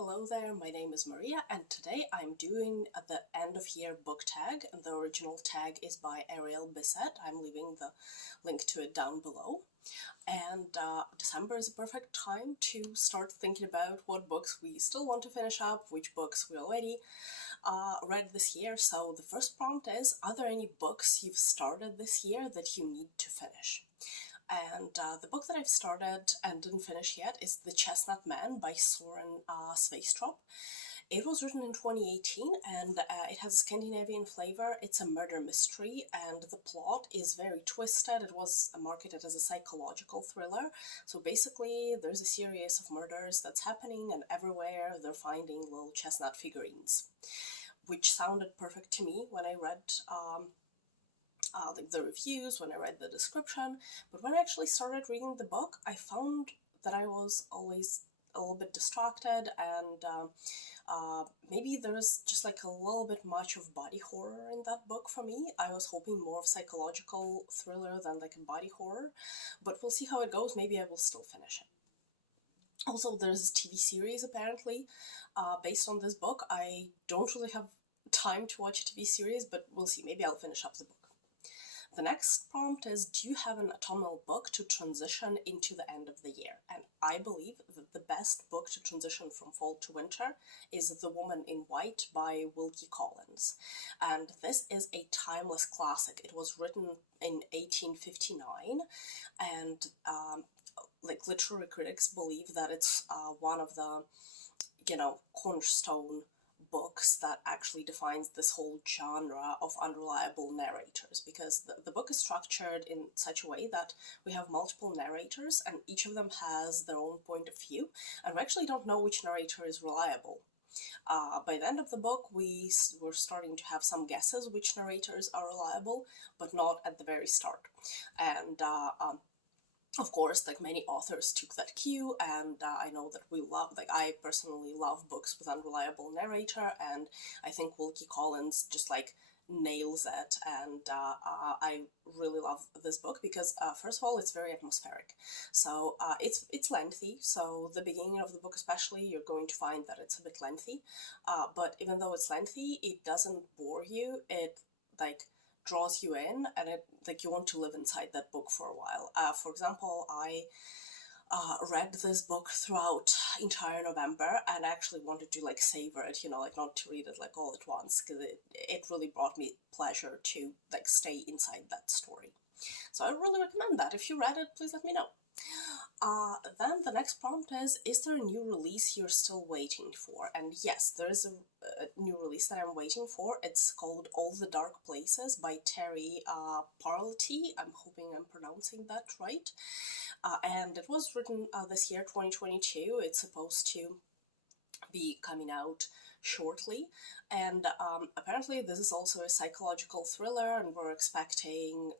Hello there, my name is Maria, and today I'm doing the end of year book tag, and the original tag is by Ariel Bissett. I'm leaving the link to it down below. And December is a perfect time to start thinking about what books we still want to finish up, which books we already read this year. So the first prompt is, are there any books you've started this year that you need to finish? And the book that I've started and didn't finish yet is The Chestnut Man by Søren Sveistrup. It was written in 2018 and it has a Scandinavian flavor. It's a murder mystery and the plot is very twisted. It was marketed as a psychological thriller. So basically there's a series of murders that's happening, and everywhere they're finding little chestnut figurines, which sounded perfect to me when I read the reviews, when I read the description. But when I actually started reading the book, I found that I was always a little bit distracted, and maybe there's just like a little bit much of body horror in that book for me. I was hoping more of psychological thriller than like a body horror, but we'll see how it goes. Maybe I will still finish it. Also, there's a TV series apparently based on this book. I don't really have time to watch a TV series, but we'll see. Maybe I'll finish up the book. The next prompt is, do you have an autumnal book to transition into the end of the year? And I believe that the best book to transition from fall to winter is The Woman in White by Wilkie Collins. And this is a timeless classic. It was written in 1859, and like literary critics believe that it's one of the, cornerstone books that actually defines this whole genre of unreliable narrators, because the book is structured in such a way that we have multiple narrators and each of them has their own point of view, and we actually don't know which narrator is reliable. By the end of the book, we're starting to have some guesses which narrators are reliable, but not at the very start. And of course, like many authors took that cue, and I know that I personally love books with unreliable narrator, and I think Wilkie Collins just like nails it, and I really love this book because first of all, it's very atmospheric. So it's lengthy, so the beginning of the book especially, you're going to find that it's a bit lengthy, but even though it's lengthy, it doesn't bore you. It like draws you in, and it like you want to live inside that book for a while. For example, I read this book throughout entire November, and I actually wanted to like savor it, like not to read it like all at once, because it really brought me pleasure to like stay inside that story. So I really recommend that. If you read it, please let me know. Then the next prompt is there a new release you're still waiting for? And yes, there is a new release that I'm waiting for. It's called All the Dark Places by Terry Parlety. I'm hoping I'm pronouncing that right. And it was written this year, 2022. It's supposed to be coming out shortly, and apparently this is also a psychological thriller, and we're expecting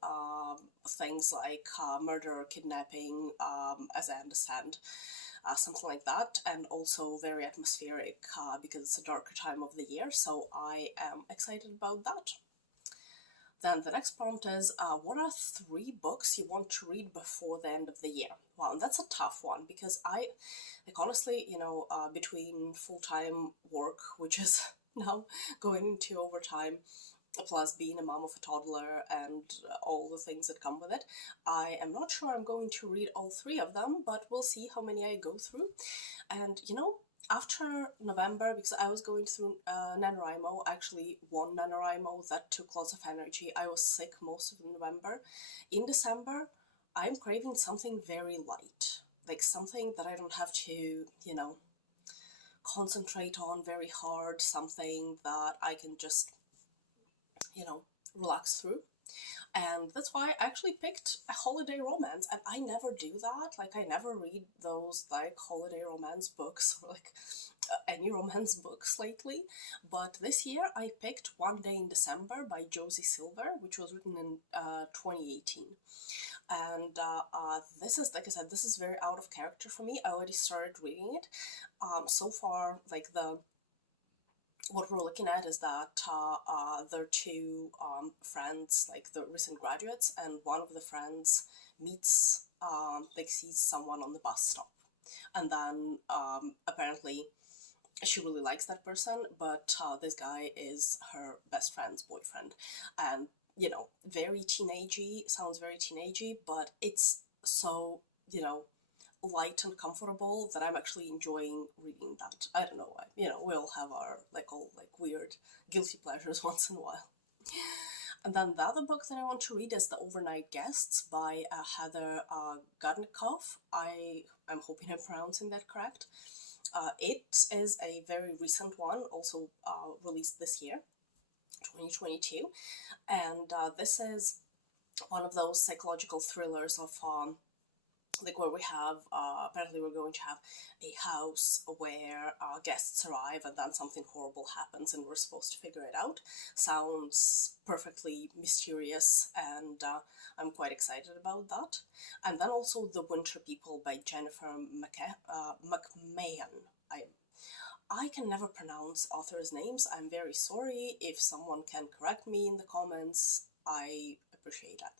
things like murder or kidnapping, as I understand, something like that, and also very atmospheric because it's a darker time of the year, so I am excited about that. Then the next prompt is, what are 3 books you want to read before the end of the year? Wow, and that's a tough one, because honestly, between full-time work, which is now going into overtime, plus being a mom of a toddler and all the things that come with it, I am not sure I'm going to read all 3 of them, but we'll see how many I go through. And, after November, because I was going through NaNoWriMo, actually one NaNoWriMo that took lots of energy. I was sick most of November. In December, I'm craving something very light, like something that I don't have to, concentrate on very hard, something that I can just, relax through. And that's why I actually picked a holiday romance, and I never do that. Like, I never read those like holiday romance books or like any romance books lately. But this year I picked One Day in December by Josie, which was written in 2018. And this is, like I said, this is very out of character for me. I already started reading it. So far, like what we're looking at is that they're 2 friends, like the recent graduates, and one of the friends meets, sees someone on the bus stop, and then apparently she really likes that person, but this guy is her best friend's boyfriend. And, you know, very teenagey, sounds very teenagey, but it's so, you know, light and comfortable that I'm actually enjoying reading that. I don't know why. You know, we all have our, like, all, like, weird guilty pleasures once in a while. And then the other book that I want to read is The Overnight Guests by Heather Gudenkauf. I'm hoping I'm pronouncing that correct. It is a very recent one, also released this year, 2022. And this is one of those psychological thrillers of like where we have, apparently we're going to have a house where guests arrive and then something horrible happens and we're supposed to figure it out. Sounds perfectly mysterious, and I'm quite excited about that. And then also The Winter People by Jennifer McMahon. I can never pronounce authors' names. I'm very sorry. If someone can correct me in the comments, I appreciate that.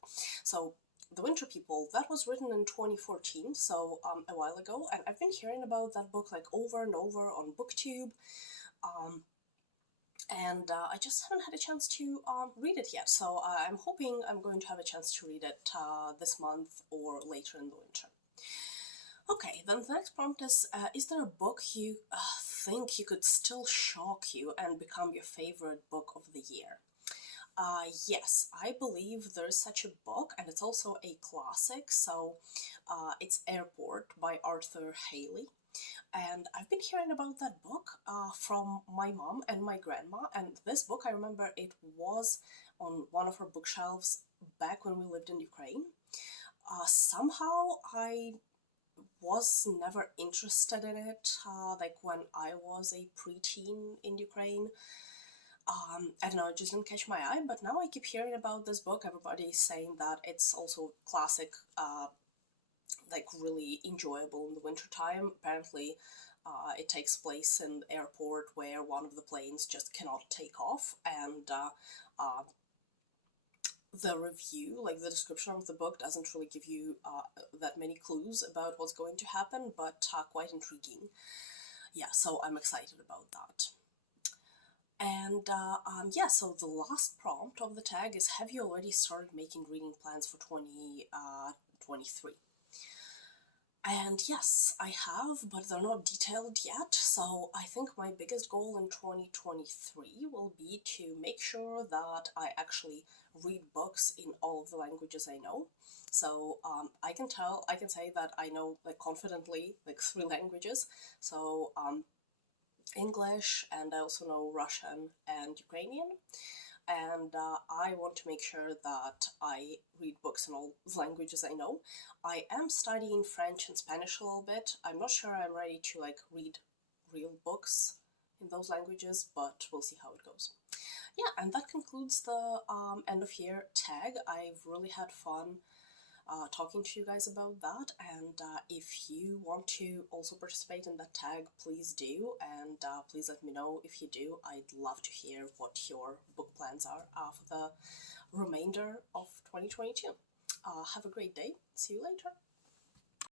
So The Winter People, that was written in 2014, so a while ago, and I've been hearing about that book like over and over on BookTube, and I just haven't had a chance to read it yet, so I'm hoping I'm going to have a chance to read it this month or later in the winter. Okay, then the next prompt is there a book you think you could still shock you and become your favorite book of the year? Yes, I believe there's such a book, and it's also a classic, so it's Airport by Arthur Hailey. And I've been hearing about that book from my mom and my grandma, and this book, I remember it was on one of her bookshelves back when we lived in Ukraine. Somehow I was never interested in it, like when I was a preteen in Ukraine. I don't know, it just didn't catch my eye, but now I keep hearing about this book. Everybody's saying that it's also classic, like really enjoyable in the wintertime. Apparently, it takes place in the airport where one of the planes just cannot take off, and the review, like the description of the book, doesn't really give you that many clues about what's going to happen, but quite intriguing. Yeah, so I'm excited about that. And yeah, so the last prompt of the tag is, have you already started making reading plans for 2023? And yes, I have, but they're not detailed yet, so I think my biggest goal in 2023 will be to make sure that I actually read books in all of the languages I know. So I can say that I know, like, confidently, like 3 languages. So English, and I also know Russian and Ukrainian, and I want to make sure that I read books in all the languages I know. I am studying French and Spanish a little bit. I'm not sure I'm ready to like read real books in those languages, but we'll see how it goes. Yeah, and that concludes the end of year tag. I've really had fun talking to you guys about that, and if you want to also participate in that tag, please do, and please let me know if you do. I'd love to hear what your book plans are for the remainder of 2022. Have a great day. See you later.